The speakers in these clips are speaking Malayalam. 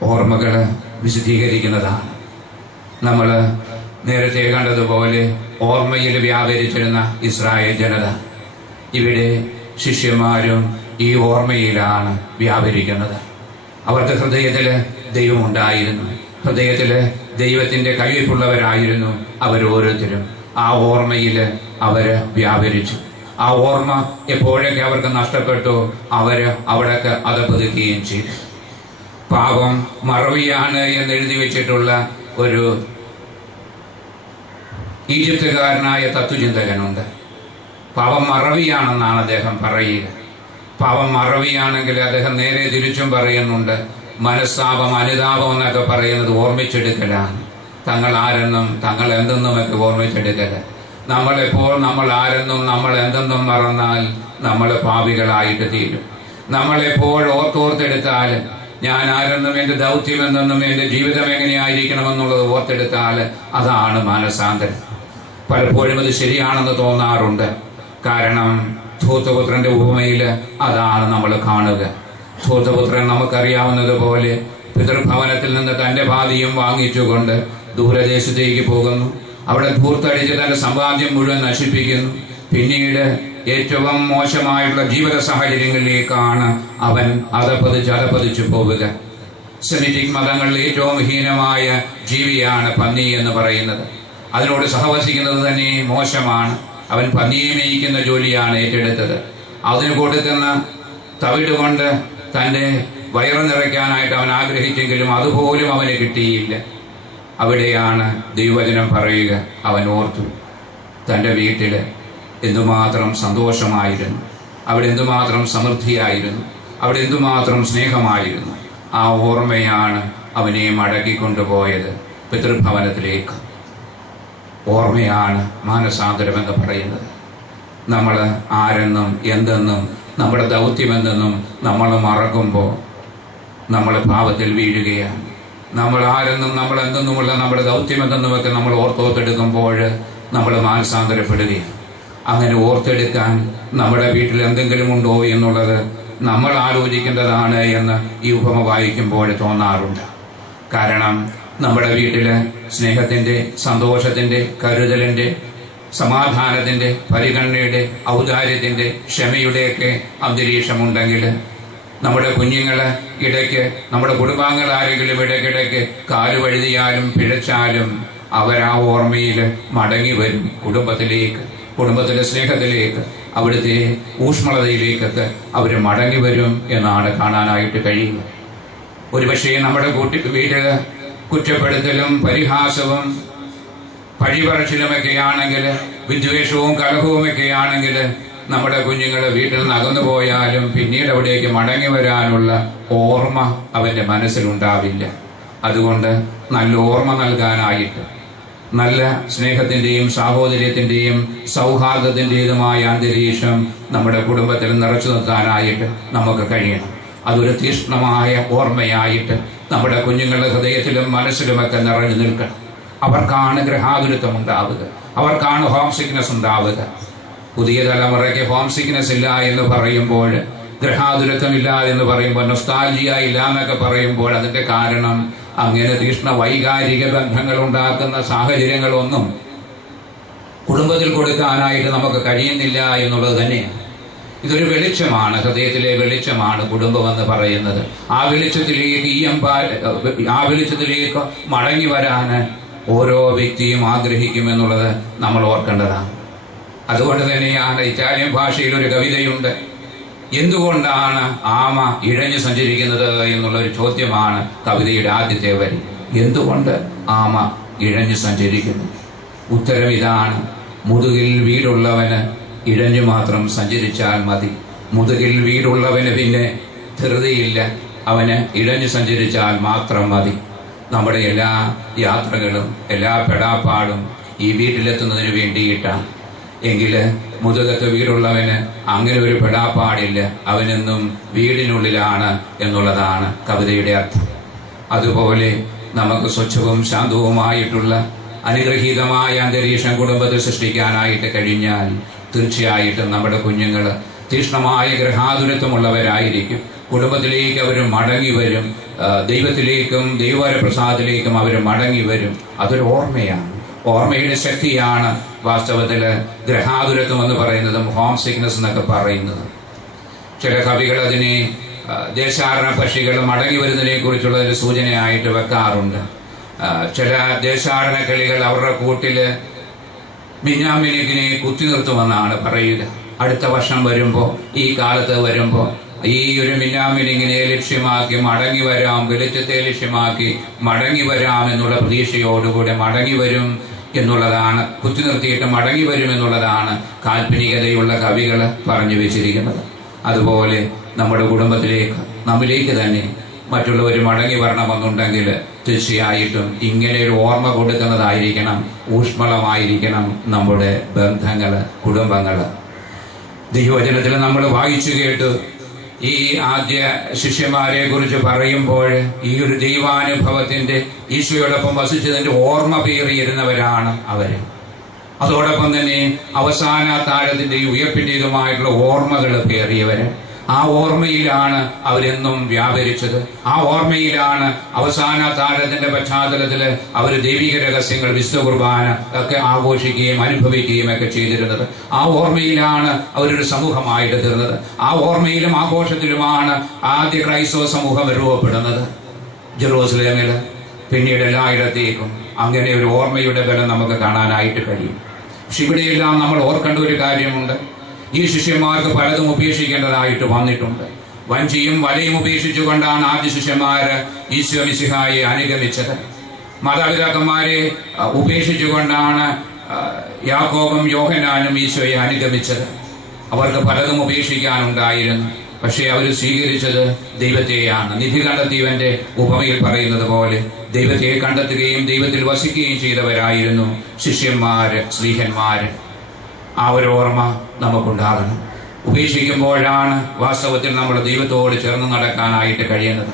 ഓർമ്മകൾ വിശദീകരിക്കുന്നതാണ്. നമ്മൾ നേരത്തെ കണ്ടതുപോലെ ഓർമ്മയിൽ വ്യാപരിച്ചിരുന്ന ഇസ്രായേൽ ജനത, ഇവിടെ ശിഷ്യന്മാരും ഈ ഓർമ്മയിലാണ് വ്യാപരിക്കുന്നത്. അവരുടെ ഹൃദയത്തിൽ ദൈവമുണ്ടായിരുന്നു, ഹൃദയത്തിൽ ദൈവത്തിന്റെ കയ്യൊപ്പുള്ളവരായിരുന്നു അവരോരോരുത്തരും. ആ ഓർമ്മയിൽ അവര് വ്യാപരിച്ചു. ആ ഓർമ്മ എപ്പോഴൊക്കെ അവർക്ക് നഷ്ടപ്പെട്ടു, അവര് അവിടേക്ക് അധപതിക്കുകയും ചെയ്തു. പാപം മറവിയാണ് എന്ന് എഴുതി വെച്ചിട്ടുള്ള ഒരു ഈജിപ്തുകാരനായ തത്വചിന്തകനുണ്ട്. പാപം മറവിയാണെന്നാണ് അദ്ദേഹം പറയുക. പാപം മറവിയാണെങ്കിൽ അദ്ദേഹം നേരെ തിരിച്ചും പറയുന്നുണ്ട്. മനസ്താപം, അനുതാപം എന്നൊക്കെ പറയുന്നത് ഓർമ്മിച്ചെടുക്കലാണ്. തങ്ങൾ ആരെന്നും തങ്ങൾ എന്തെന്നുമൊക്കെ ഓർമ്മിച്ചെടുക്കൽ. നമ്മളെപ്പോൾ നമ്മൾ ആരെന്നും നമ്മൾ എന്തെന്നും മറന്നാൽ നമ്മൾ പാപികളായിട്ട് തീരും. നമ്മളെപ്പോൾ ഓർത്തെടുത്താൽ ഞാൻ ആരെന്നും എന്റെ ദൗത്യം എന്തെന്നും എന്റെ ജീവിതം എങ്ങനെയായിരിക്കണമെന്നുള്ളത് ഓർത്തെടുത്താൽ അതാണ് മാനസാന്തരം. പലപ്പോഴും അത് ശരിയാണെന്ന് തോന്നാറുണ്ട്. കാരണം ധൂർത്തപുത്രന്റെ ഉപമയിൽ അതാണ് നമ്മൾ കാണുക. ധൂർത്തപുത്രൻ നമുക്കറിയാവുന്നതുപോലെ പിതൃഭവനത്തിൽ നിന്ന് തന്റെ ഭാതിയും വാങ്ങിച്ചുകൊണ്ട് ദൂരദേശത്തേക്ക് പോകുന്നു. അവിടെ ധൂർത്തടിച്ച് തന്റെ സമ്പാദ്യം മുഴുവൻ നശിപ്പിക്കുന്നു. പിന്നീട് ഏറ്റവും മോശമായിട്ടുള്ള ജീവിത സാഹചര്യങ്ങളിലേക്കാണ് അവൻ അധപതിച്ചു പോവുക. സെമിറ്റിക് മതങ്ങളിൽ ഏറ്റവും ഹീനമായ ജീവിയാണ് പന്നി എന്ന് പറയുന്നത്. അതിനോട് സഹവസിക്കുന്നത് തന്നെ മോശമാണ്. അവൻ പന്നിയെ മേയിക്കുന്ന ജോലിയാണ് ഏറ്റെടുത്തത്. അതിന് കൊടുക്കുന്ന തവിട് കൊണ്ട് തന്റെ വയറ് നിറയ്ക്കാനായിട്ട് അവൻ ആഗ്രഹിച്ചെങ്കിലും അതുപോലും അവന് കിട്ടിയില്ല. അവിടെയാണ് ദൈവവചനം പറയുക, അവൻ ഓർത്തു തന്റെ വീട്ടില് എന്തുമാത്രം സന്തോഷമായിരുന്നു, അവിടെ എന്തുമാത്രം സമൃദ്ധിയായിരുന്നു, അവിടെ എന്തുമാത്രം സ്നേഹമായിരുന്നു. ആ ഓർമ്മയാണ് അവനെ മടക്കിക്കൊണ്ടുപോയത് പിതൃഭവനത്തിലേക്ക്. ഓർമ്മയാണ് മാനസാന്തരമെന്ന് പറയുന്നത്. നമ്മൾ ആരെന്നും എന്തെന്നും നമ്മുടെ ദൗത്യമെന്തെന്നും നമ്മൾ മറക്കുമ്പോൾ നമ്മൾ പാപത്തിൽ വീഴുകയാണ്. നമ്മൾ ആരെന്നും നമ്മൾ എന്തെന്നുമുള്ള നമ്മുടെ ദൗത്യമെന്തെന്നുമൊക്കെ നമ്മൾ ഓർത്തെടുക്കുമ്പോൾ നമ്മൾ മാനസാന്തരപ്പെടുകയാണ്. അങ്ങനെ ഓർത്തെടുക്കാൻ നമ്മുടെ വീട്ടിൽ എന്തെങ്കിലും ഉണ്ടോ എന്നുള്ളത് നമ്മൾ ആലോചിക്കേണ്ടതാണ് എന്ന് ഈ ഉപമ വായിക്കുമ്പോൾ തോന്നാറുണ്ട്. കാരണം നമ്മുടെ വീട്ടില് സ്നേഹത്തിന്റെ, സന്തോഷത്തിന്റെ, കരുതലിന്റെ, സമാധാനത്തിന്റെ, പരിഗണനയുടെ, ഔദാര്യത്തിന്റെ, ക്ഷമയുടെയൊക്കെ അന്തരീക്ഷമുണ്ടെങ്കിൽ നമ്മുടെ കുഞ്ഞുങ്ങള് ഇടയ്ക്ക്, നമ്മുടെ കുടുംബാംഗങ്ങൾ ആരെങ്കിലും ഇടയ്ക്കിടയ്ക്ക് കാലുവഴുതിയാലും പിഴച്ചാലും അവരാ ഓർമ്മയിൽ മടങ്ങി വരും. കുടുംബത്തിലെ സ്നേഹത്തിലേക്ക്, അവിടുത്തെ ഊഷ്മളതയിലേക്കൊക്കെ അവർ മടങ്ങി വരും എന്നാണ് കാണാനായിട്ട് കഴിയുക. ഒരുപക്ഷെ നമ്മുടെ വീട്ടില് കുറ്റപ്പെടുത്തലും പരിഹാസവും പഴിപറച്ചിലുമൊക്കെയാണെങ്കിൽ, വിദ്വേഷവും കലഹവുമൊക്കെയാണെങ്കിൽ നമ്മുടെ കുഞ്ഞുങ്ങൾ വീട്ടിൽ നിന്ന് അകന്നു പോയാലും പിന്നീട് അവിടേക്ക് മടങ്ങി വരാനുള്ള ഓർമ്മ അവന്റെ മനസ്സിലുണ്ടാവില്ല. അതുകൊണ്ട് നല്ല ഓർമ്മ നൽകാനായിട്ട്, നല്ല സ്നേഹത്തിന്റെയും സാഹോദര്യത്തിന്റെയും സൗഹാർദ്ദത്തിന്റേതുമായ അന്തരീക്ഷം നമ്മുടെ കുടുംബത്തിൽ നിറച്ചു നിർത്താനായിട്ട് നമുക്ക് കഴിയണം. അതൊരു തീക്ഷ്ണമായ ഓർമ്മയായിട്ട് നമ്മുടെ കുഞ്ഞുങ്ങളുടെ ഹൃദയത്തിലും മനസ്സിലുമൊക്കെ നിറഞ്ഞു നിൽക്കണം. അവർക്കാണ് ഗൃഹാതുരത്വം ഉണ്ടാവുക, അവർക്കാണ് ഹോം സിക്നെസ് ഉണ്ടാവുക. പുതിയ തലമുറയ്ക്ക് ഹോം സിക്നെസ് ഇല്ല എന്ന് പറയുമ്പോൾ, ഗൃഹാതുരത്വം ഇല്ല എന്ന് പറയുമ്പോൾ, നൊസ്റ്റാൾജിയ ഇല്ല എന്നൊക്കെ പറയുമ്പോൾ അതിന്റെ കാരണം അങ്ങനെ തീക്ഷ്ണ വൈകാരിക ബന്ധങ്ങൾ ഉണ്ടാക്കുന്ന സാഹചര്യങ്ങളൊന്നും കുടുംബത്തിൽ കൊടുക്കാനായിട്ട് നമുക്ക് കഴിയുന്നില്ല എന്നുള്ളത് തന്നെയാണ്. ഇതൊരു വെളിച്ചമാണ്, ഹൃദയത്തിലെ വെളിച്ചമാണ് കുടുംബം എന്ന് പറയുന്നത്. ആ വെളിച്ചത്തിലേക്ക് മടങ്ങി വരാൻ ഓരോ വ്യക്തിയും ആഗ്രഹിക്കുമെന്നുള്ളത് നമ്മൾ ഓർക്കേണ്ടതാണ്. അതുകൊണ്ട് തന്നെയാണ് ഇറ്റാലിയൻ ഭാഷയിൽ ഒരു കവിതയുണ്ട്. എന്തുകൊണ്ടാണ് ആമ ഇഴഞ്ഞു സഞ്ചരിക്കുന്നത് എന്നുള്ളൊരു ചോദ്യമാണ് കവിതയുടെ ആദ്യത്തെ വരി. എന്തുകൊണ്ട് ആമ ഇഴഞ്ഞു സഞ്ചരിക്കുന്നു? ഉത്തരം ഇതാണ്: മുതുകിൽ വീടുള്ളവന് ഇഴഞ്ഞു മാത്രം സഞ്ചരിച്ചാൽ മതി. മുതുകിൽ വീടുള്ളവന് പിന്നെ ധൃതിയില്ല, അവന് ഇഴഞ്ഞു സഞ്ചരിച്ചാൽ മാത്രം മതി. നമ്മുടെ എല്ലാ യാത്രകളും എല്ലാ പെടാപ്പാടും ഈ വീട്ടിലെത്തുന്നതിന് വേണ്ടിയിട്ടാണ്. എങ്കില് മുതുകത്ത് വീടുള്ളവന് അങ്ങനെ ഒരു പെടാപ്പാടില്ല, അവനെന്നും വീടിനുള്ളിലാണ് എന്നുള്ളതാണ് കവിതയുടെ അർത്ഥം. അതുപോലെ നമുക്ക് സ്വച്ഛവും ശാന്തവുമായിട്ടുള്ള അനുഗ്രഹീതമായ അന്തരീക്ഷം കുടുംബത്തിൽ സൃഷ്ടിക്കാനായിട്ട് കഴിഞ്ഞാൽ തീർച്ചയായിട്ടും നമ്മുടെ കുഞ്ഞുങ്ങൾ തീക്ഷ്ണമായ ഗൃഹാതുരത്വമുള്ളവരായിരിക്കും. കുടുംബത്തിലേക്ക് അവർ മടങ്ങി വരും, ദൈവത്തിലേക്കും ദൈവവരപ്രസാദത്തിലേക്കും അവർ മടങ്ങി വരും. അതൊരു ഓർമ്മയാണ്, ഓർമ്മയുടെ ശക്തിയാണ് വാസ്തവത്തിൽ ഗ്രഹാതുരത്വം എന്ന് പറയുന്നതും ഹോം സിക്നസ് എന്നൊക്കെ പറയുന്നത്. ചില കവികൾ അതിനെ ദേശാടന പക്ഷികൾ മടങ്ങി വരുന്നതിനെ കുറിച്ചുള്ള ഒരു സൂചനയായിട്ട് വെക്കാറുണ്ട്. ചില ദേശാടന കിളികൾ അവരുടെ കൂട്ടില് മിന്നാമിനുങ്ങിനെ കുത്തി നിർത്തുമെന്നാണ് പറയുക. അടുത്ത വർഷം വരുമ്പോ, ഈ കാലത്ത് വരുമ്പോ ഈ ഒരു മിന്നാമിനുങ്ങിനെ ലക്ഷ്യമാക്കി മടങ്ങി വരാം, വെളിച്ചത്തെ ലക്ഷ്യമാക്കി മടങ്ങി വരാം എന്നുള്ള പ്രതീക്ഷയോടുകൂടെ മടങ്ങി വരും എന്നുള്ളതാണ്, കുത്തി നിർത്തിയിട്ട് മടങ്ങി വരും എന്നുള്ളതാണ് കാൽപ്പനികതയുള്ള കവികൾ പറഞ്ഞു വെച്ചിരിക്കുന്നത്. അതുപോലെ നമ്മുടെ കുടുംബത്തിലേക്ക്, നമ്മിലേക്ക് തന്നെ മറ്റുള്ളവർ മടങ്ങി വരണമെന്നുണ്ടെങ്കിൽ തീർച്ചയായിട്ടും ഇങ്ങനെ ഒരു ഓർമ്മ കൊടുക്കുന്നതായിരിക്കണം, ഊഷ്മളമായിരിക്കണം നമ്മുടെ ബന്ധങ്ങള്, കുടുംബങ്ങള്. ദൈവവചനത്തിൽ നമ്മൾ വായിച്ചു കേട്ടു, ഈ ആദ്യ ശിഷ്യന്മാരെ കുറിച്ച് പറയുമ്പോൾ ഈ ഒരു ദൈവാനുഭവത്തിന്റെ ഈശോയോടൊപ്പം വസിച്ചതിന്റെ ഓർമ്മ പേറിയിരുന്നവരാണ് അവര്. അതോടൊപ്പം തന്നെ അവസാന താഴത്തിന്റെയും ഉയർപ്പിന്റേതുമായിട്ടുള്ള ഓർമ്മകൾ പേറിയവര്. ആ ഓർമ്മയിലാണ് അവരെന്നും വ്യാപരിച്ചത്. ആ ഓർമ്മയിലാണ് അവസാന താഴത്തിന്റെ പശ്ചാത്തലത്തില് അവർ ദൈവിക രഹസ്യങ്ങൾ, വിശുദ്ധ കുർബാന ഒക്കെ ആഘോഷിക്കുകയും അനുഭവിക്കുകയും ഒക്കെ ചെയ്തിരുന്നത്. ആ ഓർമ്മയിലാണ് അവരൊരു സമൂഹമായിട്ട് തീർന്നത്. ആ ഓർമ്മയിലും ആഘോഷത്തിലുമാണ് ആദ്യ ക്രൈസ്തവ സമൂഹം രൂപപ്പെടുന്നത് ജെറൂസലേമില്, പിന്നീട് എല്ലായിടത്തേക്കും. അങ്ങനെ ഒരു ഓർമ്മയുടെ ബലം നമുക്ക് കാണാനായിട്ട് കഴിയും. പക്ഷെ ഇവിടെയെല്ലാം നമ്മൾ ഓർക്കേണ്ട ഒരു കാര്യമുണ്ട്. ഈ ശിഷ്യന്മാർക്ക് പലതും ഉപേക്ഷിക്കേണ്ടതായിട്ട് വന്നിട്ടുണ്ട്. വഞ്ചിയും വലയും ഉപേക്ഷിച്ചുകൊണ്ടാണ് ആദ്യ ശിഷ്യന്മാര് ഈശോ മിശിഹായെ അനുഗമിച്ചത്. മാതാപിതാക്കന്മാരെ ഉപേക്ഷിച്ചുകൊണ്ടാണ് യാക്കോബും യോഹന്നാനും ഈശോയെ അനുഗമിച്ചത്. അവർക്ക് പലതും ഉപേക്ഷിക്കാനുണ്ടായിരുന്നു. പക്ഷെ അവർ സ്വീകരിച്ചത് ദൈവത്തെയാണ്. നിധി കണ്ടെത്തിയവന്റെ ഉപമയിൽ പറയുന്നത് പോലെ ദൈവത്തെ കണ്ടെത്തുകയും ദൈവത്തിൽ വസിക്കുകയും ചെയ്തവരായിരുന്നു ശിഷ്യന്മാര്, സ്ലീഹന്മാര്. ആ ഒരു ഓർമ്മ നമുക്കുണ്ടാകണം. ഉപേക്ഷിക്കുമ്പോഴാണ് വാസ്തവത്തിൽ നമ്മൾ ദൈവത്തോട് ചേർന്ന് നടക്കാനായിട്ട് കഴിയുന്നത്.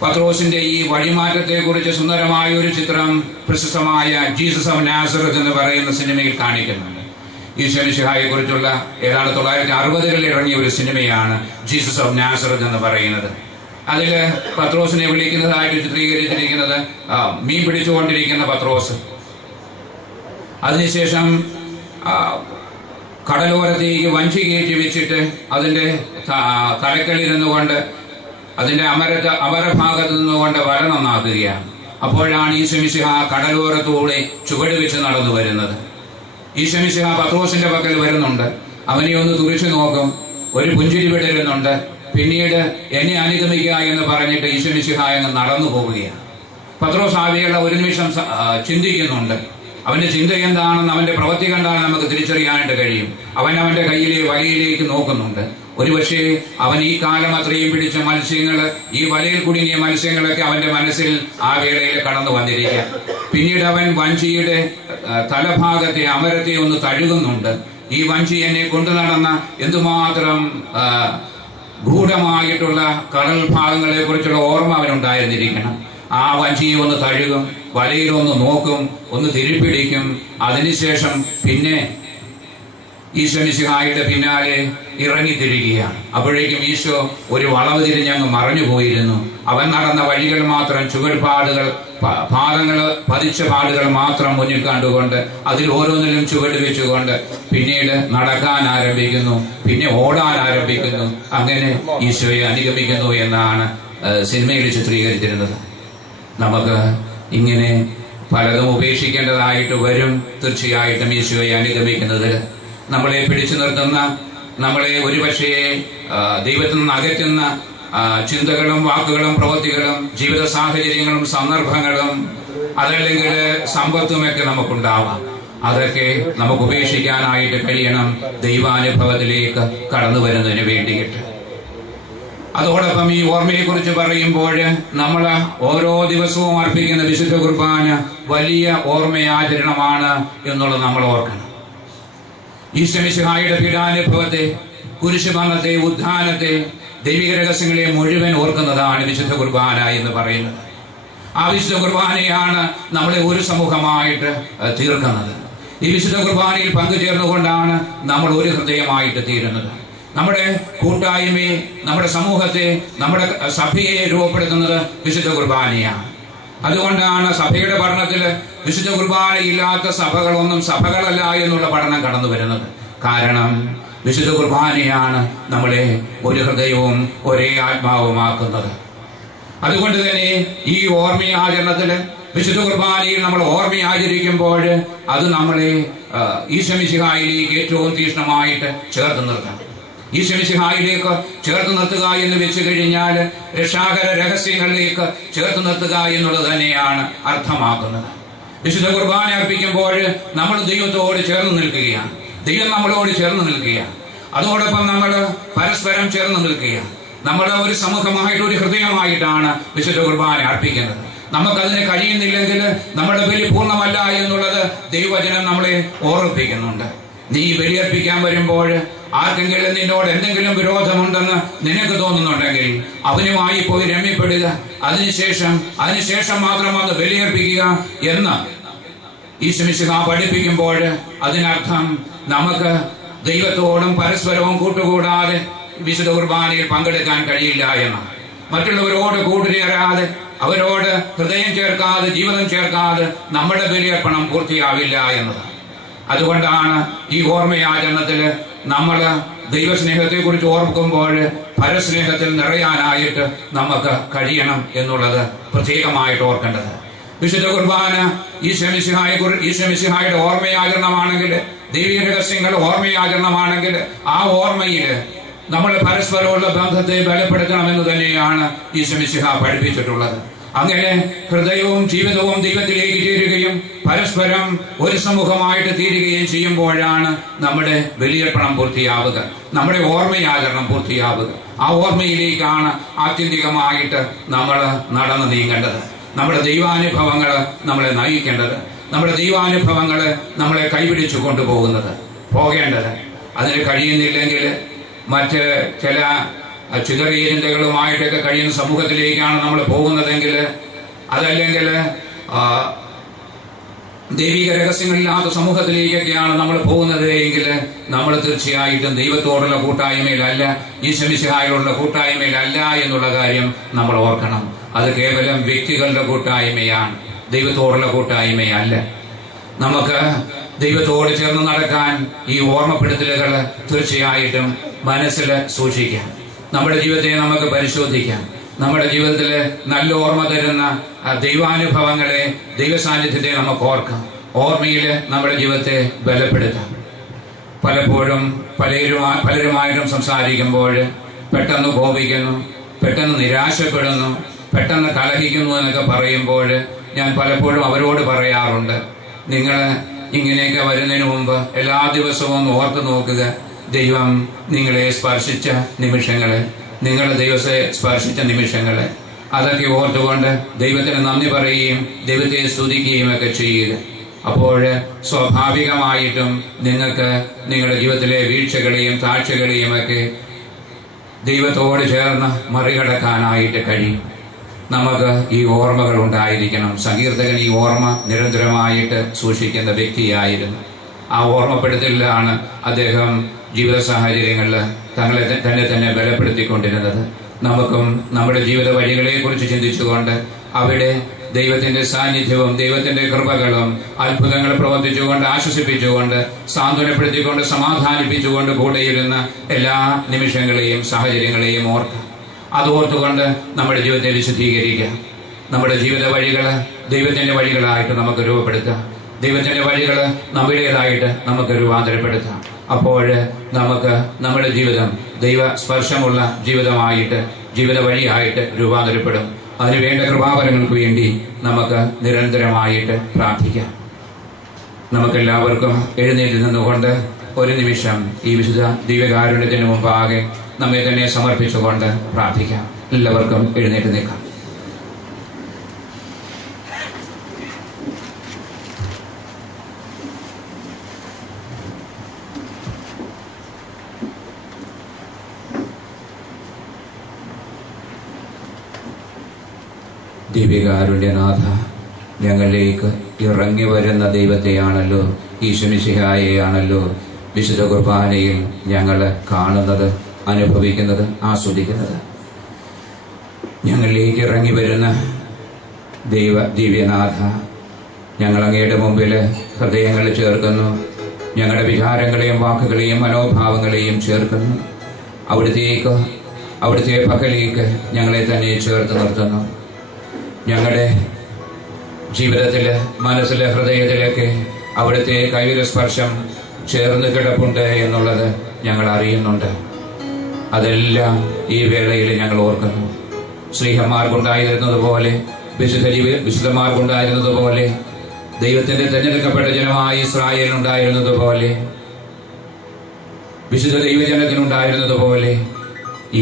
പത്രോസിന്റെ ഈ വഴിമാറ്റത്തെ കുറിച്ച് സുന്ദരമായ ഒരു ചിത്രം പ്രശസ്തമായ ജീസസ് ഓഫ് നാസറത്ത് എന്ന് പറയുന്ന സിനിമയിൽ കാണിക്കുന്നുണ്ട്. ഈശോ മിശിഹായെ കുറിച്ചുള്ള ഏതാണ്ട് 1960-കളിൽ ഇറങ്ങിയ ഒരു സിനിമയാണ് ജീസസ് ഓഫ് നാസറത്ത് എന്ന് പറയുന്നത്. അതില് പത്രോസിനെ വിളിക്കുന്നതായിട്ട് ചിത്രീകരിച്ചിരിക്കുന്നത് മീൻ പിടിച്ചുകൊണ്ടിരിക്കുന്ന പത്രോസ്. അതിനുശേഷം കടലോരത്തേക്ക് വഞ്ചി കയറ്റി വെച്ചിട്ട് അതിന്റെ തലക്കലിൽ നിന്നുകൊണ്ട് അതിന്റെ അമരഭാഗത്ത് നിന്നുകൊണ്ട് വല നന്നാക്കുകയാണ്. അപ്പോഴാണ് ഈശോ മിശിഹ കടലോരത്തൂടെ ചുവട് വെച്ച് നടന്നു വരുന്നത്. ഈശോ മിശിഹ പത്രോസിന്റെ പക്കൽ വരുന്നുണ്ട്. അവനെ ഒന്ന് തുറിച്ചു നോക്കും, ഒരു പുഞ്ചിരി വിടരുന്നുണ്ട്. പിന്നീട് എന്നെ അനുഗമിക്കുക എന്ന് പറഞ്ഞിട്ട് ഈശോ മിശിഹ അങ്ങ് നടന്നു പോവുകയാണ്. പത്രോസ് ആവിയുള്ള ഒരു നിമിഷം ചിന്തിക്കുന്നുണ്ട്. അവന്റെ ചിന്ത എന്താണെന്ന് അവന്റെ പ്രവൃത്തി കണ്ടാണ് നമുക്ക് തിരിച്ചറിയാനായിട്ട് കഴിയും. അവന്റെ കയ്യിലെ വലയിലേക്ക് നോക്കുന്നുണ്ട്. ഒരുപക്ഷെ അവൻ ഈ കാലം അത്രയും പിടിച്ച മത്സ്യങ്ങൾ, ഈ വലയിൽ കുടുങ്ങിയ മത്സ്യങ്ങളൊക്കെ അവന്റെ മനസ്സിൽ ആ വേളയിൽ കടന്നു വന്നിരിക്കുക. പിന്നീട് അവൻ വഞ്ചിയുടെ തലഭാഗത്തെ അമരത്തെ ഒന്ന് തഴുകുന്നുണ്ട്. ഈ വഞ്ചി എന്നെ കൊണ്ടു നടന്ന എന്തുമാത്രം ഗൂഢമായിട്ടുള്ള കടൽ ഭാഗങ്ങളെ കുറിച്ചുള്ള ഓർമ്മ അവനുണ്ടായിരുന്നിരിക്കണം. ആ വഞ്ചിയെ ഒന്ന് തഴുകും, വലയിലൊന്ന് നോക്കും, ഒന്ന് തിരിപ്പിടിക്കും. അതിനുശേഷം പിന്നെ ഈശോ മിശിഹായുടെ പിന്നാലെ ഇറങ്ങിത്തിരിക്കുകയാണ്. അപ്പോഴേക്കും ഈശോ ഒരു വളവ് തിരിഞ്ഞങ്ങ് മറഞ്ഞു പോയിരുന്നു. അവൻ നടന്ന വഴികൾ മാത്രം, ചുവടുപാടുകൾ, പാദങ്ങൾ പതിച്ച പാടുകൾ മാത്രം മുന്നിൽ കണ്ടുകൊണ്ട് അതിൽ ഓരോന്നിലും ചുവട് വെച്ചുകൊണ്ട് പിന്നീട് നടക്കാൻ ആരംഭിക്കുന്നു, പിന്നെ ഓടാൻ ആരംഭിക്കുന്നു. അങ്ങനെ ഈശോയെ അനുഗമിക്കുന്നു എന്നാണ് സിനിമയിൽ ചിത്രീകരിച്ചിരുന്നത്. നമുക്ക് ഇങ്ങനെ പലതും ഉപേക്ഷിക്കേണ്ടതായിട്ട് വരും. തീർച്ചയായിട്ടും ഈശോയെ അനുഗമിക്കുന്നതിൽ നമ്മളെ പിടിച്ചു നിർത്തുന്ന, നമ്മളെ ഒരുപക്ഷേ ദൈവത്തിൽ നിന്ന് അകറ്റുന്ന ചിന്തകളും വാക്കുകളും പ്രവൃത്തികളും ജീവിത സാഹചര്യങ്ങളും സന്ദർഭങ്ങളും അതല്ലെങ്കിൽ സമ്പത്തുമൊക്കെ നമുക്കുണ്ടാവാം. അതൊക്കെ നമുക്ക് ഉപേക്ഷിക്കാനായിട്ട് കഴിയണം ദൈവാനുഭവത്തിലേക്ക് കടന്നു വരുന്നതിന് വേണ്ടിയിട്ട്. അതോടൊപ്പം ഈ ഓർമ്മയെക്കുറിച്ച് പറയുമ്പോൾ നമ്മൾ ഓരോ ദിവസവും അർപ്പിക്കുന്ന വിശുദ്ധ കുർബാന വലിയ ഓർമ്മയാചരണമാണ് എന്നുള്ളത് നമ്മൾ ഓർക്കണം. ഈശോ മിശിഹായുടെ പീഡാനുഭവത്തെ, കുരിശുമരണത്തെ, ഉത്ഥാനത്തെ, ദൈവിക രഹസ്യങ്ങളെ മുഴുവൻ ഓർക്കുന്നതാണ് വിശുദ്ധ കുർബാന എന്ന് പറയുന്നത്. ആ വിശുദ്ധ കുർബാനയാണ് നമ്മളെ ഒരു സമൂഹമായിട്ട് തീർക്കുന്നത്. ഈ വിശുദ്ധ കുർബാനയിൽ പങ്കുചേർന്നുകൊണ്ടാണ് നമ്മൾ ഒരു ഹൃദയമായിട്ട് തീരുന്നത്. നമ്മുടെ കൂട്ടായ്മയെ, നമ്മുടെ സമൂഹത്തെ, നമ്മുടെ സഭയെ രൂപപ്പെടുത്തുന്നത് വിശുദ്ധ കുർബാനയാണ്. അതുകൊണ്ടാണ് സഭയുടെ പഠനത്തിൽ വിശുദ്ധ കുർബാന ഇല്ലാത്ത സഭകളൊന്നും സഭകളല്ല എന്നുള്ള പഠനം കടന്നു വരുന്നത്. കാരണം വിശുദ്ധ കുർബാനയാണ് നമ്മളെ ഒരു ഹൃദയവും ഒരേ ആത്മാവുമാക്കുന്നത്. അതുകൊണ്ട് തന്നെ ഈ ഓർമ്മയാചരണത്തില്, വിശുദ്ധ കുർബാനയിൽ നമ്മൾ ഓർമ്മയാചരിക്കുമ്പോൾ അത് നമ്മളെ ഈശോമിശിഹായിലേക്ക് ഏറ്റവും തീക്ഷ്ണമായിട്ട് ചേർത്ത് നിർത്തണം. ഈശോമിശിഹായിലേക്ക് ചേർത്ത് നിർത്തുക എന്ന് വെച്ച് കഴിഞ്ഞാൽ രക്ഷാകര രഹസ്യങ്ങളിലേക്ക് ചേർത്ത് നിർത്തുക എന്നുള്ളത് തന്നെയാണ് അർത്ഥമാക്കുന്നത്. വിശുദ്ധ കുർബാന അർപ്പിക്കുമ്പോൾ നമ്മൾ ദൈവത്തോട് ചേർന്ന് നിൽക്കുകയാണ്, ദൈവം നമ്മളോട് ചേർന്ന് നിൽക്കുകയാണ്. അതോടൊപ്പം നമ്മൾ പരസ്പരം ചേർന്ന് നിൽക്കുകയാണ്. നമ്മൾ ഒരു സമൂഹമായിട്ട്, ഒരു ഹൃദയമായിട്ടാണ് വിശുദ്ധ കുർബാന അർപ്പിക്കുന്നത്. നമുക്കതിന് കഴിയുന്നില്ലെങ്കിൽ നമ്മുടെ ബലി പൂർണ്ണമല്ല എന്നുള്ളത് ദൈവവചനം നമ്മളെ ഓർമ്മിപ്പിക്കുന്നുണ്ട്. നീ ബലിയർപ്പിക്കാൻ വരുമ്പോൾ ആർക്കെങ്കിലും നിന്നോട് എന്തെങ്കിലും വിരോധമുണ്ടെന്ന് നിനക്ക് തോന്നുന്നുണ്ടെങ്കിൽ അവനുമായി പോയി രമ്യപ്പെടുക, അതിനുശേഷം മാത്രം വന്ന് ബലിയർപ്പിക്കുക എന്ന് ഈശോമിശിഹാ പഠിപ്പിക്കുമ്പോൾ അതിനർത്ഥം നമുക്ക് ദൈവത്തോടും പരസ്പരവും കൂട്ടുകൂടാതെ വിശുദ്ധ കുർബാനയിൽ പങ്കെടുക്കാൻ കഴിയില്ല എന്ന്. മറ്റുള്ളവരോട് കൂട്ടുചേരാതെ, അവരോട് ഹൃദയം ചേർക്കാതെ, ജീവിതം ചേർക്കാതെ നമ്മുടെ ബലിയർപ്പണം പൂർത്തിയാവില്ല എന്നത്. അതുകൊണ്ടാണ് ഈ ഓർമ്മയാചരണത്തിൽ നമ്മൾ ദൈവസ്നേഹത്തെ കുറിച്ച് ഓർക്കുമ്പോൾ പരസ്നേഹത്തിൽ നിറയാനായിട്ട് നമുക്ക് കഴിയണം എന്നുള്ളത് പ്രത്യേകമായിട്ട് ഓർക്കേണ്ടത്. വിശുദ്ധ കുർബാന ഈശോമിശിഹായുടെ ഓർമ്മയാചരണമാണെങ്കിൽ, ദൈവിക രഹസ്യങ്ങൾ ഓർമ്മയാചരണമാണെങ്കിൽ, ആ ഓർമ്മയിൽ നമ്മൾ പരസ്പരമുള്ള ബന്ധത്തെ ബലപ്പെടുത്തണമെന്ന് തന്നെയാണ് ഈശോമിശിഹാ പഠിപ്പിച്ചിട്ടുള്ളത്. അങ്ങനെ ഹൃദയവും ജീവിതവും ദൈവത്തിലേക്ക് ചേരുകയും പരസ്പരം ഒരു സമൂഹമായിട്ട് തീരുകയും ചെയ്യുമ്പോഴാണ് നമ്മുടെ ബലിയർപ്പണം പൂർത്തിയാവുക, നമ്മുടെ ഓർമ്മയാചരണം പൂർത്തിയാവുക. ആ ഓർമ്മയിലേക്കാണ് ആത്യന്തികമായിട്ട് നമ്മൾ നടന്നു നീങ്ങേണ്ടത്. നമ്മുടെ ദൈവാനുഭവങ്ങൾ നമ്മളെ നയിക്കേണ്ടത്, നമ്മുടെ ദൈവാനുഭവങ്ങൾ നമ്മളെ കൈപിടിച്ചു കൊണ്ടുപോകുന്നത്, പോകേണ്ടത്. അതിന് കഴിയുന്നില്ലെങ്കിൽ മറ്റ് ചില ചിതറിയ ചിന്തകളുമായിട്ടൊക്കെ കഴിയുന്ന സമൂഹത്തിലേക്കാണ് നമ്മൾ പോകുന്നതെങ്കിൽ, അതല്ലെങ്കിൽ ദൈവിക രഹസ്യങ്ങളില്ലാത്ത സമൂഹത്തിലേക്കൊക്കെയാണ് നമ്മൾ പോകുന്നത് എങ്കിൽ നമ്മൾ തീർച്ചയായിട്ടും ദൈവത്തോടുള്ള കൂട്ടായ്മയിലല്ല, ഈശോമിശിഹായോടുള്ള കൂട്ടായ്മയിലല്ല എന്നുള്ള കാര്യം നമ്മൾ ഓർക്കണം. അത് കേവലം വ്യക്തികളുടെ കൂട്ടായ്മയാണ്, ദൈവത്തോടുള്ള കൂട്ടായ്മയല്ല. നമുക്ക് ദൈവത്തോട് ചേർന്ന് നടക്കാൻ ഈ ഓർമ്മപ്പെടുത്തലുകൾ തീർച്ചയായിട്ടും മനസ്സിൽ സൂക്ഷിക്കാം. നമ്മുടെ ജീവിതത്തെ നമുക്ക് പരിശോധിക്കാം. നമ്മുടെ ജീവിതത്തിൽ നല്ല ഓർമ്മ തരുന്ന ദൈവാനുഭവങ്ങളെ, ദൈവസാന്നിധ്യത്തെ നമുക്ക് ഓർക്കാം. ഓർമ്മയിൽ നമ്മുടെ ജീവിതത്തെ ബലപ്പെടുത്താം. പലപ്പോഴും പലരുമായിട്ടും സംസാരിക്കുമ്പോൾ പെട്ടെന്ന് കോപിക്കുന്നു, പെട്ടെന്ന് നിരാശപ്പെടുന്നു, പെട്ടെന്ന് കലഹിക്കുന്നു എന്നൊക്കെ പറയുമ്പോൾ ഞാൻ പലപ്പോഴും അവരോട് പറയാറുണ്ട്, നിങ്ങൾ ഇങ്ങനെയൊക്കെ വരുന്നതിന് മുമ്പ് എല്ലാ ദിവസവും ഓർത്ത് നോക്കുക, ദൈവം നിങ്ങളെ സ്പർശിച്ച നിമിഷങ്ങളെ, നിങ്ങളുടെ ദൈവത്തെ സ്പർശിച്ച നിമിഷങ്ങളെ, അതൊക്കെ ഓർത്തുകൊണ്ട് ദൈവത്തിന് നന്ദി പറയുകയും ദൈവത്തെ സ്തുതിക്കുകയും ഒക്കെ ചെയ്യുക. അപ്പോൾ സ്വാഭാവികമായിട്ടും നിങ്ങൾക്ക് നിങ്ങളുടെ ജീവിതത്തിലെ വീഴ്ചകളെയും താഴ്ചകളെയും ഒക്കെ ദൈവത്തോട് ചേർന്ന് മറികടക്കാനായിട്ട് കഴിയും. നമുക്ക് ഈ ഓർമ്മകൾ ഉണ്ടായിരിക്കണം. സങ്കീർത്തകൻ ഈ ഓർമ്മ നിരന്തരമായിട്ട് സൂക്ഷിക്കുന്ന വ്യക്തിയായിരുന്നു. ആ ഓർമ്മപ്പെടുത്തലിലാണ് അദ്ദേഹം ജീവിത സാഹചര്യങ്ങളിൽ തന്നെ ബലപ്പെടുത്തിക്കൊണ്ടിരുന്നത്. നമുക്കും നമ്മുടെ ജീവിത വഴികളെ കുറിച്ച് ചിന്തിച്ചുകൊണ്ട് അവിടെ ദൈവത്തിന്റെ സാന്നിധ്യവും ദൈവത്തിന്റെ കൃപകളും അത്ഭുതങ്ങൾ പ്രവർത്തിച്ചുകൊണ്ട് ആശ്വസിപ്പിച്ചുകൊണ്ട് സാന്ത്വനപ്പെടുത്തിക്കൊണ്ട് സമാധാനിപ്പിച്ചുകൊണ്ട് കൂടെയിരുന്ന എല്ലാ നിമിഷങ്ങളെയും സാഹചര്യങ്ങളെയും ഓർക്കാം. അത് ഓർത്തുകൊണ്ട് നമ്മുടെ ജീവിതത്തെ വിശുദ്ധീകരിക്കാം. നമ്മുടെ ജീവിത വഴികൾ ദൈവത്തിന്റെ വഴികളായിട്ട് നമുക്ക് രൂപപ്പെടുത്താം. ദൈവത്തിന്റെ വഴികൾ നമ്മുടേതായിട്ട് നമുക്ക് രൂപാന്തരപ്പെടുത്താം. അപ്പോൾ നമുക്ക് നമ്മുടെ ജീവിതം ദൈവ സ്പർശമുള്ള ജീവിതമായിട്ട്, ജീവിത വഴിയായിട്ട് രൂപാന്തരപ്പെടും. അതിനുവേണ്ട കൃപാവരങ്ങൾക്ക് വേണ്ടി നമുക്ക് നിരന്തരമായിട്ട് പ്രാർത്ഥിക്കാം. നമുക്കെല്ലാവർക്കും എഴുന്നേറ്റ് നിന്നുകൊണ്ട് ഒരു നിമിഷം ഈ വിശുദ്ധ ദിവ്യകാരുണ്യത്തിന് മുമ്പാകെ നമ്മെ തന്നെ സമർപ്പിച്ചുകൊണ്ട് പ്രാർത്ഥിക്കാം. എല്ലാവർക്കും എഴുന്നേറ്റ് നിൽക്കാം. ദിവ്യകാരുണ്യനാഥ, ഞങ്ങളിലേക്ക് ഇറങ്ങി വരുന്ന ദൈവത്തെയാണല്ലോ, ഈശോമിശിഹായെയാണല്ലോ വിശുദ്ധ കുർബാനയിൽ ഞങ്ങൾ കാണുന്നത്, അനുഭവിക്കുന്നത്, ആസ്വദിക്കുന്നത്. ഞങ്ങളിലേക്ക് ഇറങ്ങി വരുന്ന ദിവ്യനാഥ, ഞങ്ങൾ അങ്ങയുടെ മുമ്പിൽ ഹൃദയങ്ങൾ ചേർക്കുന്നു. ഞങ്ങളുടെ വിചാരങ്ങളെയും വാക്കുകളെയും മനോഭാവങ്ങളെയും ചേർക്കുന്നു. അവിടുത്തെ പക്കലേക്ക് ഞങ്ങളെ തന്നെ ചേർത്ത് നിർത്തുന്നു. ഞങ്ങളുടെ ജീവിതത്തിൽ, മനസ്സിലെ, ഹൃദയത്തിലേക്ക് അവിടുത്തെ കൈവിരൽ സ്പർശം ചേർന്ന് കിടപ്പുണ്ട് എന്നുള്ളത് ഞങ്ങൾ അറിയുന്നുണ്ട്. അതെല്ലാം ഈ വേളയിൽ ഞങ്ങൾ ഓർക്കുന്നു. ശ്രീഹന്മാർക്കുണ്ടായിരുന്നതുപോലെ, വിശുദ്ധന്മാർക്കുണ്ടായിരുന്നതുപോലെ, ദൈവത്തിന്റെ തിരഞ്ഞെടുക്കപ്പെട്ട ജനമായ ഇസ്രായേലിനുണ്ടായിരുന്നതുപോലെ, വിശുദ്ധ ദൈവജനത്തിനുണ്ടായിരുന്നതുപോലെ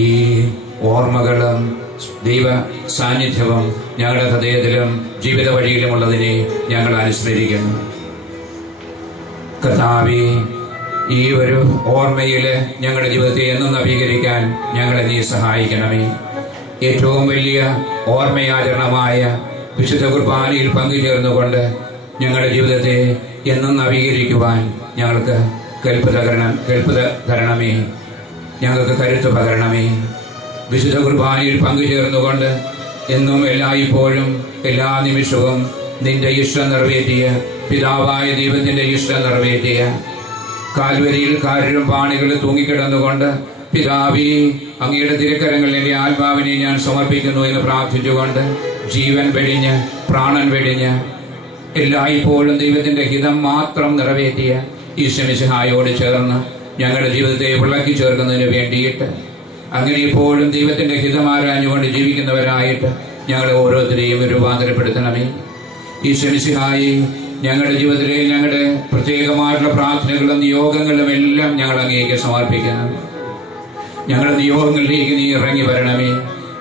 ഈ ഓർമ്മകളും ദൈവ സാന്നിധ്യവും ഞങ്ങളുടെ ഹൃദയത്തിലും ജീവിത വഴിയിലുമുള്ളതിനെ ഞങ്ങൾ അനുസ്മരിക്കുന്നു. കർത്താവേ, ഈ ഒരു ഓർമ്മയിൽ ഞങ്ങളുടെ ജീവിതത്തെ എന്നും നവീകരിക്കാൻ ഞങ്ങളെ നീ സഹായിക്കണമേ. ഏറ്റവും വലിയ ഓർമ്മയാചരണമായ വിശുദ്ധ കുർബാനയിൽ പങ്കുചേർന്നുകൊണ്ട് ഞങ്ങളുടെ ജീവിതത്തെ എന്നും നവീകരിക്കുവാൻ ഞങ്ങൾക്ക് കൽപ്പത തരണമേ. ഞങ്ങൾക്ക് കരുത്ത് പകരണമേ. വിശുദ്ധ കുർബാനയിൽ പങ്കുചേർന്നുകൊണ്ട് എന്നും എല്ലായ്പ്പോഴും എല്ലാ നിമിഷവും നിന്റെ ഇഷ്ടം നിറവേറ്റിയ, പിതാവായ ദൈവത്തിന്റെ ഇഷ്ടം നിറവേറ്റിയ, കാൽവരിയിൽ കാരിലും പാണികളിൽ തൂങ്ങിക്കിടന്നുകൊണ്ട് പിതാവേ, അങ്ങയുടെ തിരുക്കരങ്ങളിൽ എന്റെ ആത്മാവിനെ ഞാൻ സമർപ്പിക്കുന്നു എന്ന് പ്രാർത്ഥിച്ചുകൊണ്ട് ജീവൻ വെടിഞ്ഞ്, പ്രാണൻ വെടിഞ്ഞ്, എല്ലായ്പ്പോഴും ദൈവത്തിന്റെ ഹിതം മാത്രം നിറവേറ്റിയ ഈശോ മിശിഹായോട് ചേർന്ന് ഞങ്ങളുടെ ജീവിതത്തെ വിളക്കി ചേർക്കുന്നതിന് വേണ്ടിയിട്ട്, അങ്ങനെ ഇപ്പോഴും ദൈവത്തിന്റെ ഹിതം ആരാഞ്ഞുകൊണ്ട് ജീവിക്കുന്നവരായിട്ട് ഞങ്ങളെ ഓരോരുത്തരെയും രൂപാന്തരപ്പെടുത്തണമേ. ഈശോ മിശിഹായെ, ഞങ്ങളുടെ ജീവിതത്തിലെ ഞങ്ങളുടെ പ്രത്യേകമായിട്ടുള്ള പ്രാർത്ഥനകളും നിയോഗങ്ങളും എല്ലാം ഞങ്ങൾ അങ്ങേക്ക് സമർപ്പിക്കുന്നു. ഞങ്ങളുടെ നിയോഗങ്ങളിലേക്ക് നീ ഇറങ്ങി വരണമേ.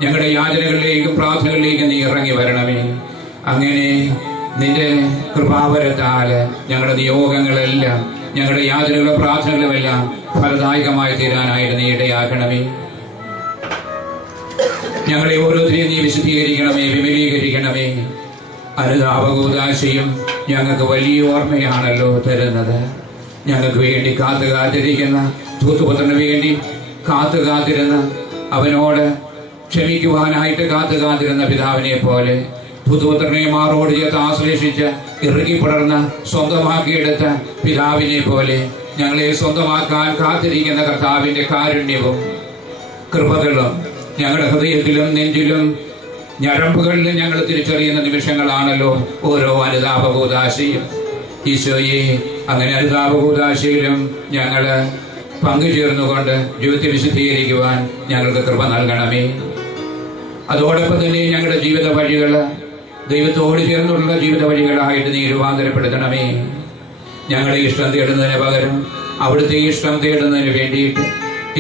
ഞങ്ങളുടെ യാചനകളിലേക്കും പ്രാർത്ഥനകളിലേക്കും നീ ഇറങ്ങി വരണമേ. അങ്ങനെ നിന്റെ കൃപാവരത്താല് ഞങ്ങളുടെ നിയോഗങ്ങളെല്ലാം, ഞങ്ങളുടെ യാചനകളും പ്രാർത്ഥനകളുമെല്ലാം ഫലദായകമായി തീരാനായിട്ട് നീ ഇടയാക്കണമേ. ഞങ്ങളെ ഓരോരുത്തരെയും നീ വിശുദ്ധീകരിക്കണമേ, വിമലീകരിക്കണമേ. അനുതാപകൂദാശയും ഞങ്ങൾക്ക് വലിയ ഓർമ്മയാണല്ലോ തരുന്നത്. ഞങ്ങൾക്ക് വേണ്ടി കാത്തിരിക്കുന്ന ദൂതപുത്രന് വേണ്ടി കാത്തിരുന്ന, അവനോട് ക്ഷമിക്കുവാനായിട്ട് കാത്തിരുന്ന പിതാവിനെ പോലെ ദൂതപുത്രനെ മാറോട് ചേർത്ത് ആശ്ലേഷിച്ച് ഇറുകിപ്പടർന്ന് സ്വന്തമാക്കിയെടുത്ത പിതാവിനെ പോലെ ഞങ്ങളെ സ്വന്തമാക്കാൻ കാത്തിരിക്കുന്ന കർത്താവിന്റെ കാരുണ്യവും കൃപകളും ഞങ്ങളുടെ ഹൃദയത്തിലും നെഞ്ചിലും ഞരമ്പുകളിലും ഞങ്ങൾ തിരിച്ചറിയുന്ന നിമിഷങ്ങളാണല്ലോ ഓരോ അനുതാപകൂദാശയും. ഈശോയെ, അങ്ങനെ അനുതാപകൂദാശയിലും ഞങ്ങൾ പങ്കുചേർന്നുകൊണ്ട് ജീവിതത്തെ വിശുദ്ധീകരിക്കുവാൻ ഞങ്ങൾക്ക് കൃപ നൽകണമേ. അതോടൊപ്പം തന്നെ ഞങ്ങളുടെ ജീവിത വഴികൾ ദൈവത്തോട് ചേർന്നുള്ള ജീവിത വഴികളായിട്ട് നീ രൂപാന്തരപ്പെടുത്തണമേ. ഞങ്ങളുടെ ഇഷ്ടം തേടുന്നതിന് പകരം അവിടുത്തെ ഇഷ്ടം തേടുന്നതിന് വേണ്ടിയിട്ട്,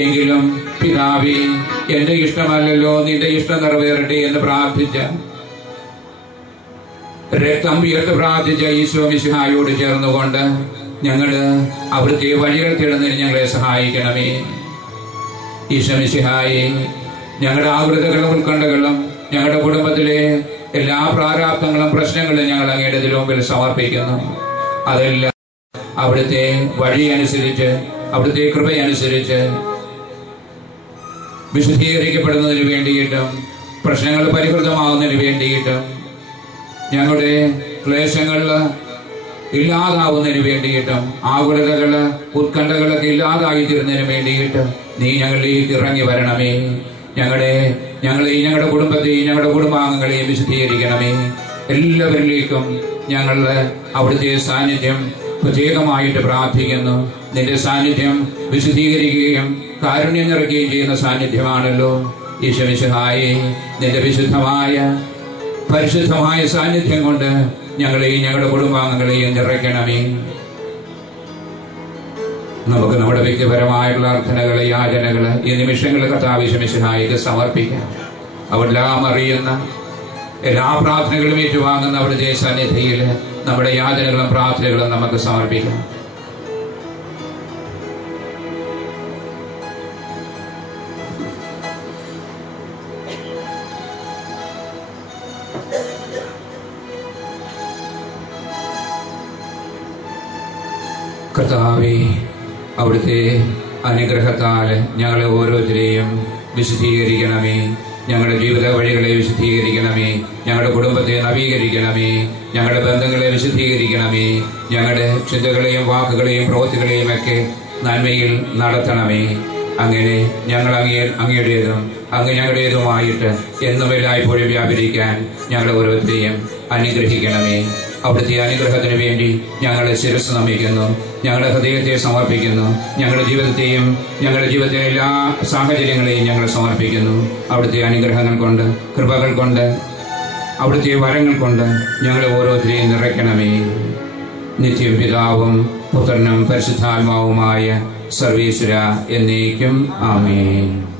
എങ്കിലും പിതാവേ, എന്റെ ഇഷ്ടമല്ലല്ലോ നിന്റെ ഇഷ്ടം നിറവേറട്ടെ എന്ന് പ്രാർത്ഥിച്ച, രക്തം ഉയർത്ത് പ്രാർത്ഥിച്ച ഈശോ മിശിഹായോട് ചേർന്നുകൊണ്ട് ഞങ്ങള് അവിടുത്തെ വഴികൾ തേടുന്നതിന് ഞങ്ങളെ സഹായിക്കണമേ. ഈശോ മിശിഹായെ, ഞങ്ങളുടെ ആകൃതകളും ഉത്കണ്ഠകളും ഞങ്ങളുടെ കുടുംബത്തിലെ എല്ലാ പ്രാരാബ്ദങ്ങളും പ്രശ്നങ്ങളും ഞങ്ങൾ അങ്ങയുടെ മുമ്പിൽ സമർപ്പിക്കുന്നു. അതെല്ലാം അവിടുത്തെ വഴി അനുസരിച്ച്, അവിടുത്തെ കൃപയനുസരിച്ച് വിശുദ്ധീകരിക്കപ്പെടുന്നതിന് വേണ്ടിയിട്ടും പ്രശ്നങ്ങൾ പരിഹൃതമാകുന്നതിന് വേണ്ടിയിട്ടും ഞങ്ങളുടെ ക്ലേശങ്ങളിൽ ഇല്ലാതാവുന്നതിന് വേണ്ടിയിട്ടും ആകുലതകള് ഉത്കണ്ഠകളൊക്കെ ഇല്ലാതായിത്തീരുന്നതിന് വേണ്ടിയിട്ട് നീ ഞങ്ങളിലേക്ക് ഇറങ്ങി വരണമേ. ഞങ്ങളെയും ഞങ്ങളുടെ കുടുംബത്തെയും ഞങ്ങളുടെ കുടുംബാംഗങ്ങളെയും വിശുദ്ധീകരിക്കണമേ. എല്ലാവരിലേക്കും ഞങ്ങൾ അവിടുത്തെ സാന്നിധ്യം പ്രത്യേകമായിട്ട് പ്രാർത്ഥിക്കുന്നു. നിന്റെ സാന്നിധ്യം വിശുദ്ധീകരിക്കുകയും കാരുണ്യം നിറയ്ക്കുകയും ചെയ്യുന്ന സാന്നിധ്യമാണല്ലോ ഈശോ മിശിഹായെ. നിന്റെ വിശുദ്ധമായ പരിശുദ്ധമായ സാന്നിധ്യം കൊണ്ട് ഞങ്ങളെയും ഞങ്ങളുടെ കുടുംബാംഗങ്ങളെയും നിറയ്ക്കണമേ. നമുക്ക് നമ്മുടെ വ്യക്തിപരമായിട്ടുള്ള പ്രാർത്ഥനകള്, യാചനകള് ഈ നിമിഷങ്ങളിൽ കർത്താവ് ഈശോ മിശിഹായിക്ക് സമർപ്പിക്കാം. അവരെല്ലാം അറിയുന്ന എല്ലാ പ്രാർത്ഥനകളും ഏറ്റുവാങ്ങുന്ന അവിടുത്തെ സന്നിധിയിൽ നമ്മുടെ യാചനകളും പ്രാർത്ഥനകളും നമുക്ക് സമർപ്പിക്കാം. കർത്താവേ, അവിടുത്തെ അനുഗ്രഹത്താൽ ഞങ്ങളെ ഓരോരുത്തരെയും വിശുദ്ധീകരിക്കണമേ. ഞങ്ങളുടെ ജീവിത വഴികളെ വിശുദ്ധീകരിക്കണമേ. ഞങ്ങളുടെ കുടുംബത്തെ നവീകരിക്കണമേ. ഞങ്ങളുടെ ബന്ധങ്ങളെ വിശുദ്ധീകരിക്കണമേ. ഞങ്ങളുടെ ചിന്തകളെയും വാക്കുകളെയും പ്രവൃത്തികളെയും ഒക്കെ നന്മയിൽ നടത്തണമേ. അങ്ങനെ ഞങ്ങൾ അങ്ങയുടേതും അങ്ങ് ഞങ്ങളുടേതുമായിട്ട് എന്നും എല്ലായ്പ്പോഴും വ്യാപരിക്കാൻ ഞങ്ങളെ ഓരോരുത്തരെയും അനുഗ്രഹിക്കണമേ. അവിടുത്തെ അനുഗ്രഹത്തിന് വേണ്ടി ഞങ്ങളുടെ ശിരസ് നമിക്കുന്നു, ഞങ്ങളുടെ ഹൃദയത്തെ സമർപ്പിക്കുന്നു, ഞങ്ങളുടെ ജീവിതത്തെയും ഞങ്ങളുടെ ജീവിതത്തിലെ എല്ലാ സാഹചര്യങ്ങളെയും ഞങ്ങൾ സമർപ്പിക്കുന്നു. അവിടുത്തെ അനുഗ്രഹങ്ങൾ കൊണ്ട്, കൃപകൾ കൊണ്ട്, അവിടുത്തെ വരങ്ങൾ കൊണ്ട് ഞങ്ങളെ ഓരോരുത്തരെയും നിറയ്ക്കണമേ. നിത്യം പിതാവും പുത്രനും പരിശുദ്ധാത്മാവുമായ സർവീശ്വര എന്നേക്കും ആമേൻ.